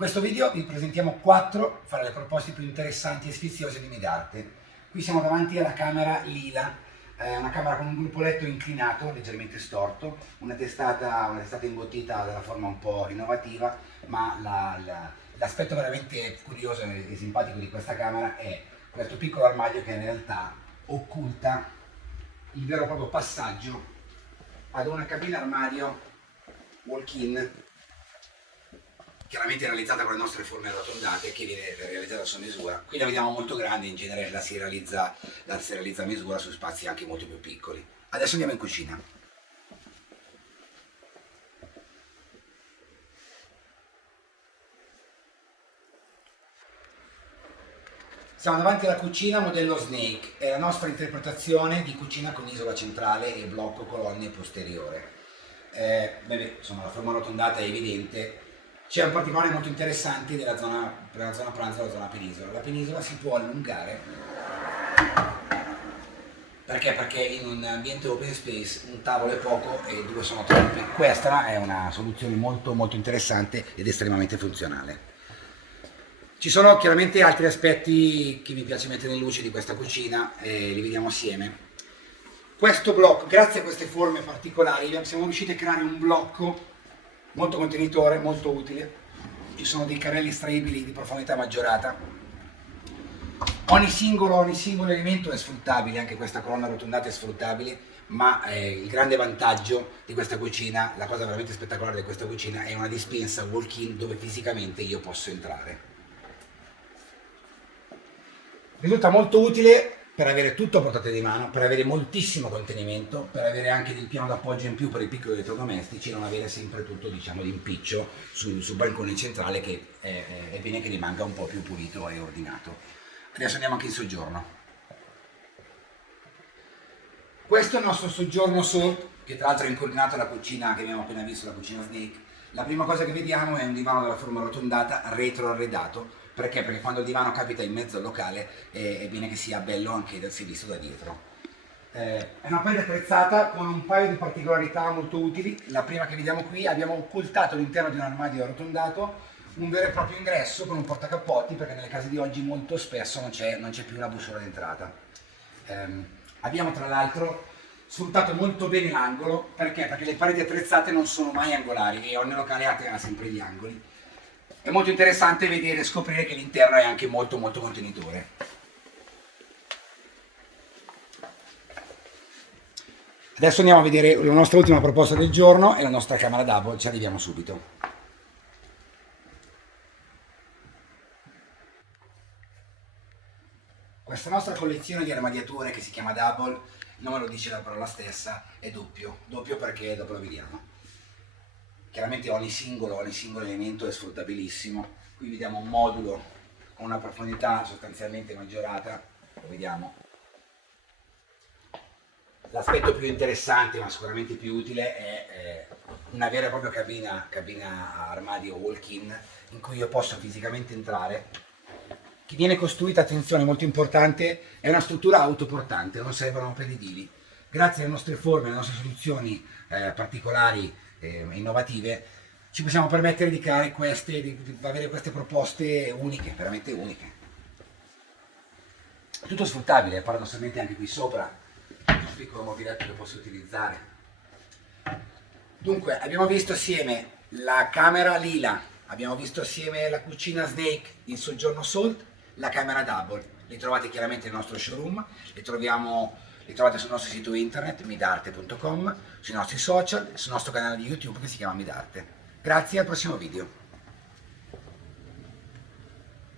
questo video vi presentiamo 4 fra le proposte più interessanti e sfiziose di Midarte. Qui siamo davanti alla camera Lila, una camera con un gruppoletto inclinato, leggermente storto, una testata imbottita dalla forma un po' innovativa, ma l'aspetto veramente curioso e simpatico di questa camera è questo piccolo armadio che in realtà occulta il vero e proprio passaggio ad una cabina armadio walk-in, chiaramente realizzata con le nostre forme arrotondate, che viene realizzata su misura. Qui la vediamo molto grande, in genere la si realizza a misura su spazi anche molto più piccoli. Adesso andiamo in cucina. Siamo davanti alla cucina modello Snake, è la nostra interpretazione di cucina con isola centrale e blocco colonne posteriore. Insomma, la forma arrotondata è evidente. C'è un particolare molto interessante per la zona pranzo e la zona penisola. La penisola si può allungare perché in un ambiente open space un tavolo è poco e 2 sono troppi. Questa è una soluzione molto interessante ed estremamente funzionale. Ci sono chiaramente altri aspetti che mi piace mettere in luce di questa cucina e li vediamo assieme. Questo blocco, grazie a queste forme particolari, siamo riusciti a creare un blocco molto contenitore, molto utile. Ci sono dei carrelli estraibili di profondità maggiorata. Ogni singolo elemento è sfruttabile, anche questa colonna arrotondata è sfruttabile, ma il grande vantaggio di questa cucina, la cosa veramente spettacolare di questa cucina, è una dispensa walk-in dove fisicamente io posso entrare. Risulta molto utile per avere tutto a portata di mano, per avere moltissimo contenimento, per avere anche del piano d'appoggio in più per i piccoli elettrodomestici e non avere sempre tutto, diciamo, d'impiccio sul balcone centrale, che è bene che rimanga un po' più pulito e ordinato. Adesso andiamo anche in soggiorno. Questo è il nostro soggiorno Salt, che tra l'altro è incoordinato alla cucina che abbiamo appena visto, la cucina Snake. La prima cosa che vediamo è un divano della forma arrotondata retroarredato. Perché? Perché quando il divano capita in mezzo al locale è bene che sia bello anche da essere visto da dietro. È una preda attrezzata con un paio di particolarità molto utili. La prima che vediamo qui, abbiamo occultato all'interno di un armadio arrotondato un vero e proprio ingresso con un portacappotti, perché nelle case di oggi molto spesso non c'è più una bussola d'entrata. Abbiamo tra l'altro sfruttato molto bene l'angolo, perché? Perché le pareti attrezzate non sono mai angolari e ogni locale ha sempre gli angoli. È molto interessante vedere e scoprire che l'interno è anche molto contenitore. Adesso andiamo a vedere la nostra ultima proposta del giorno e la nostra camera double, ci arriviamo subito. Questa nostra collezione di armadiature che si chiama double, il nome lo dice la parola stessa, è doppio perché dopo lo vediamo. Chiaramente ogni singolo elemento è sfruttabilissimo. Qui vediamo un modulo con una profondità sostanzialmente maggiorata, lo vediamo. L'aspetto più interessante, ma sicuramente più utile, è una vera e propria cabina armadio walk-in in cui io posso fisicamente entrare, che viene costruita, attenzione molto importante, è una struttura autoportante, non servono pediceli. Grazie alle nostre forme, alle nostre soluzioni particolari innovative, ci possiamo permettere di creare di avere queste proposte uniche, veramente uniche. Tutto sfruttabile, paradossalmente anche qui sopra c'è un piccolo mobiletto che posso utilizzare. Dunque, abbiamo visto assieme la camera Lila, abbiamo visto assieme la cucina Snake, il soggiorno Salt, la camera Double. Li trovate chiaramente nel nostro showroom, li trovate sul nostro sito internet midarte.com, sui nostri social, sul nostro canale di YouTube che si chiama Midarte. Grazie, al prossimo video.